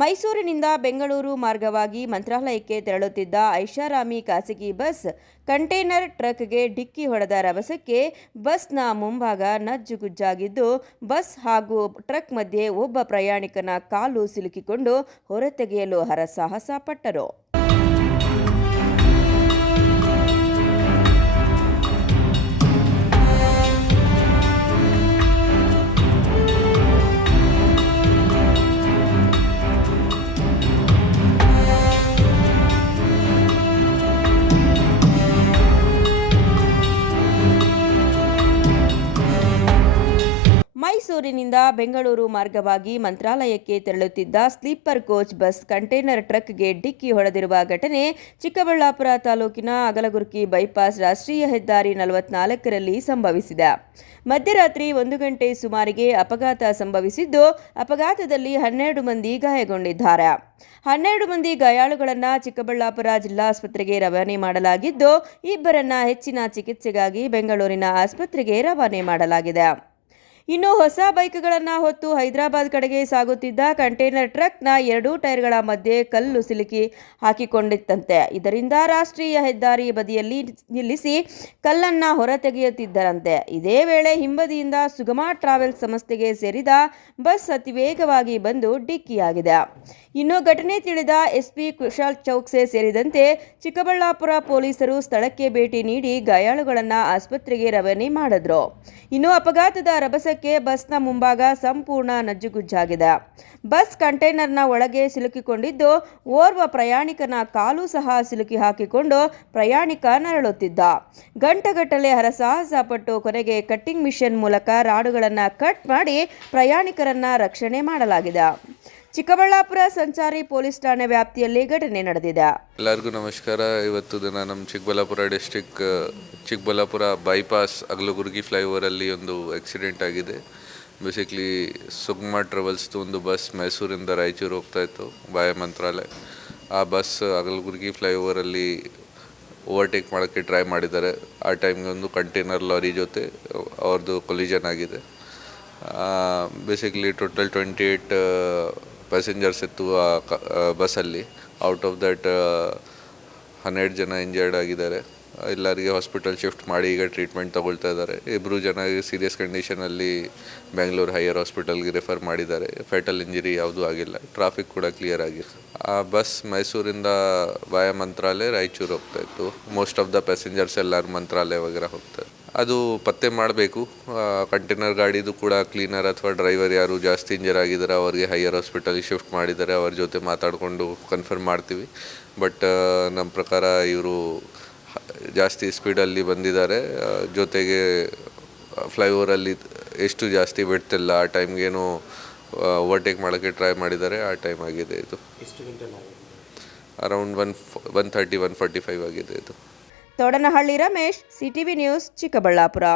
ಮೈಸೂರಿನಿಂದ ಬೆಂಗಳೂರು ಮಾರ್ಗವಾಗಿ ಮಂತ್ರಾಲಯಕ್ಕೆ ತೆರಳುತ್ತಿದ್ದ ಐಷಾರಾಮಿ ಖಾಸಗಿ ಬಸ್ ಕಂಟೇನರ್ ಟ್ರಕ್ಗೆ ಡಿಕ್ಕಿ ಹೊಡೆದ ರಭಸಕ್ಕೆ ಬಸ್ನ ಮುಂಭಾಗ ನಜ್ಜುಗುಜ್ಜಾಗಿದ್ದು, ಬಸ್ ಹಾಗೂ ಟ್ರಕ್ ಮಧ್ಯೆ ಒಬ್ಬ ಪ್ರಯಾಣಿಕನ ಕಾಲು ಸಿಲುಕಿಕೊಂಡು ಹೊರತೆಗೆಯಲು ಹರಸಾಹಸ ಪಟ್ಟರು. ಮೈಸೂರಿನಿಂದ ಬೆಂಗಳೂರು ಮಾರ್ಗವಾಗಿ ಮಂತ್ರಾಲಯಕ್ಕೆ ತೆರಳುತ್ತಿದ್ದ ಸ್ಲೀಪರ್ ಕೋಚ್ ಬಸ್ ಕಂಟೇನರ್ ಟ್ರಕ್ಗೆ ಡಿಕ್ಕಿ ಹೊಡೆದಿರುವ ಘಟನೆ ಚಿಕ್ಕಬಳ್ಳಾಪುರ ತಾಲೂಕಿನ ಅಗಲಗುರ್ಕಿ ಬೈಪಾಸ್ ರಾಷ್ಟ್ರೀಯ ಹೆದ್ದಾರಿ 44ರಲ್ಲಿ ಸಂಭವಿಸಿದೆ. ಮಧ್ಯರಾತ್ರಿ 1 ಗಂಟೆ ಸುಮಾರಿಗೆ ಅಪಘಾತ ಸಂಭವಿಸಿದ್ದು, ಅಪಘಾತದಲ್ಲಿ 12 ಮಂದಿ ಗಾಯಗೊಂಡಿದ್ದಾರೆ. 12 ಮಂದಿ ಗಾಯಾಳುಗಳನ್ನು ಚಿಕ್ಕಬಳ್ಳಾಪುರ ಜಿಲ್ಲಾಸ್ಪತ್ರೆಗೆ ರವಾನೆ ಮಾಡಲಾಗಿದ್ದು, ಇಬ್ಬರನ್ನ ಹೆಚ್ಚಿನ ಚಿಕಿತ್ಸೆಗಾಗಿ ಬೆಂಗಳೂರಿನ ಆಸ್ಪತ್ರೆಗೆ ರವಾನೆ ಮಾಡಲಾಗಿದೆ. ಇನ್ನು ಹೊಸ ಬೈಕ್ಗಳನ್ನು ಹೊತ್ತು ಹೈದರಾಬಾದ್ ಕಡೆಗೆ ಸಾಗುತ್ತಿದ್ದ ಕಂಟೇನರ್ ಟ್ರಕ್ನ 2 ಟೈರ್ಗಳ ಮಧ್ಯೆ ಕಲ್ಲು ಸಿಲುಕಿ ಹಾಕಿಕೊಂಡಿತ್ತಂತೆ. ಇದರಿಂದ ರಾಷ್ಟ್ರೀಯ ಹೆದ್ದಾರಿ ಬದಿಯಲ್ಲಿ ನಿಲ್ಲಿಸಿ ಕಲ್ಲನ್ನು ಹೊರತೆಗೆಯುತ್ತಿದ್ದರಂತೆ. ಇದೇ ವೇಳೆ ಹಿಂಬದಿಯಿಂದ ಸುಗಮ ಟ್ರಾವೆಲ್ಸ್ ಸಂಸ್ಥೆಗೆ ಸೇರಿದ ಬಸ್ ಅತಿವೇಗವಾಗಿ ಬಂದು ಡಿಕ್ಕಿಯಾಗಿದೆ. ಇನ್ನು ಘಟನೆ ತಿಳಿದ ಎಸ್ಪಿ ಕುಶಾಲ್ ಚೌಕ್ಸೆ ಸೇರಿದಂತೆ ಚಿಕ್ಕಬಳ್ಳಾಪುರ ಪೊಲೀಸರು ಸ್ಥಳಕ್ಕೆ ಭೇಟಿ ನೀಡಿ ಗಾಯಾಳುಗಳನ್ನು ಆಸ್ಪತ್ರೆಗೆ ರವಾನೆ ಮಾಡಿದ್ರು. ಇನ್ನು ಅಪಘಾತದ ರಭಸಕ್ಕೆ ಬಸ್ನ ಮುಂಭಾಗ ಸಂಪೂರ್ಣ ನಜ್ಜುಗುಜ್ಜಾಗಿದೆ. ಬಸ್ ಕಂಟೈನರ್ನ ಒಳಗೆ ಸಿಲುಕಿಕೊಂಡಿದ್ದು, ಓರ್ವ ಪ್ರಯಾಣಿಕನ ಕಾಲು ಸಹ ಸಿಲುಕಿ ಹಾಕಿಕೊಂಡು ಪ್ರಯಾಣಿಕ ನರಳುತ್ತಿದ್ದ. ಗಂಟೆಗಟ್ಟಲೆ ಹರಸಾಹಸ ಪಟ್ಟು ಕೊನೆಗೆ ಕಟ್ಟಿಂಗ್ ಮಿಷನ್ ಮೂಲಕ ರಾಡುಗಳನ್ನು ಕಟ್ ಮಾಡಿ ಪ್ರಯಾಣಿಕರನ್ನ ರಕ್ಷಣೆ ಮಾಡಲಾಗಿದೆ. ಚಿಕ್ಕಬಳ್ಳಾಪುರ ಸಂಚಾರಿ ಪೊಲೀಸ್ ಠಾಣೆ ವ್ಯಾಪ್ತಿಯಲ್ಲಿ ಘಟನೆ ನಡೆದಿದೆ. ಎಲ್ಲರಿಗೂ ನಮಸ್ಕಾರ. ಇವತ್ತು ದಿನ ನಮ್ಮ ಚಿಕ್ಕಬಳ್ಳಾಪುರ ಡಿಸ್ಟ್ರಿಕ್ಟ್ ಚಿಕ್ಕಬಳ್ಳಾಪುರ ಬೈಪಾಸ್ ಅಗಲಗುರ್ಗಿ ಫ್ಲೈಓವರಲ್ಲಿ ಒಂದು ಆಕ್ಸಿಡೆಂಟ್ ಆಗಿದೆ. ಬೇಸಿಕ್ಲಿ ಸುಗಮ ಟ್ರಾವೆಲ್ಸ್ದು ಒಂದು ಬಸ್ ಮೈಸೂರಿಂದ ರಾಯಚೂರು ಹೋಗ್ತಾ ಇತ್ತು ಬಾಯ ಮಂತ್ರಾಲಯ. ಆ ಬಸ್ ಅಗಲಗುರ್ಗಿ ಫ್ಲೈಓವರಲ್ಲಿ ಓವರ್ಟೇಕ್ ಮಾಡೋಕ್ಕೆ ಟ್ರೈ ಮಾಡಿದ್ದಾರೆ. ಆ ಟೈಮ್ಗೆ ಒಂದು ಕಂಟೈನರ್ ಲಾರಿ ಜೊತೆ ಅವ್ರದ್ದು ಕೊಲಿಜನ್ ಆಗಿದೆ. ಬೇಸಿಕ್ಲಿ ಟೋಟಲ್ 28 ಪ್ಯಾಸೆಂಜರ್ಸ್ ಇತ್ತು ಆ ಬಸ್ಸಲ್ಲಿ. ಔಟ್ ಆಫ್ ದಟ್ 12 ಜನ ಇಂಜರ್ಡ್ ಆಗಿದ್ದಾರೆ. ಎಲ್ಲರಿಗೆ ಹಾಸ್ಪಿಟಲ್ ಶಿಫ್ಟ್ ಮಾಡಿ ಈಗ ಟ್ರೀಟ್ಮೆಂಟ್ ತಗೊಳ್ತಾ ಇದ್ದಾರೆ. 2 ಜನ ಸೀರಿಯಸ್ ಕಂಡೀಷನಲ್ಲಿ ಬೆಂಗಳೂರು ಹೈಯರ್ ಹಾಸ್ಪಿಟಲ್ಗೆ ರೆಫರ್ ಮಾಡಿದ್ದಾರೆ. ಫೆಟಲ್ ಇಂಜರಿ ಯಾವುದೂ ಆಗಿಲ್ಲ. ಟ್ರಾಫಿಕ್ ಕೂಡ ಕ್ಲಿಯರ್ ಆಗಿದೆ. ಆ ಬಸ್ ಮೈಸೂರಿಂದ ವಾಯ ಮಂತ್ರಾಲಯ ರಾಯಚೂರು ಹೋಗ್ತಾ ಇತ್ತು. ಮೋಸ್ಟ್ ಆಫ್ ದ ಪ್ಯಾಸೆಂಜರ್ಸ್ ಎಲ್ಲರೂ ಮಂತ್ರಾಲಯ ವಗೇರಾ ಹೋಗ್ತಾರೆ. ಅದು ಪತ್ತೆ ಮಾಡಬೇಕು. ಕಂಟೈನರ್ ಗಾಡಿದು ಕೂಡ ಕ್ಲೀನರ್ ಅಥವಾ ಡ್ರೈವರ್ ಯಾರು ಜಾಸ್ತಿ ಇಂಜರ್ ಆಗಿದ್ದಾರೆ ಅವರಿಗೆ ಹೈಯರ್ ಹಾಸ್ಪಿಟಲ್ಗೆ ಶಿಫ್ಟ್ ಮಾಡಿದ್ದಾರೆ. ಅವ್ರ ಜೊತೆ ಮಾತಾಡಿಕೊಂಡು ಕನ್ಫರ್ಮ್ ಮಾಡ್ತೀವಿ. ಬಟ್ ನಮ್ಮ ಪ್ರಕಾರ ಇವರು ಜಾಸ್ತಿ ಸ್ಪೀಡಲ್ಲಿ ಬಂದಿದ್ದಾರೆ. ಜೊತೆಗೆ ಫ್ಲೈಓವರಲ್ಲಿ ಎಷ್ಟು ಜಾಸ್ತಿ ಬಿಡ್ತಿಲ್ಲ. ಆ ಟೈಮ್ಗೇನು ಓವರ್ಟೇಕ್ ಮಾಡೋಕ್ಕೆ ಟ್ರೈ ಮಾಡಿದ್ದಾರೆ. ಆ ಟೈಮ್ ಆಗಿದೆ ಇದು. ಅರೌಂಡ್ 1:30-1:45 ಆಗಿದೆ ಇದು. ತೋಡನಹಳ್ಳಿ ರಮೇಶ್, ಸಿಟಿವಿ ನ್ಯೂಸ್, ಚಿಕ್ಕಬಳ್ಳಾಪುರ.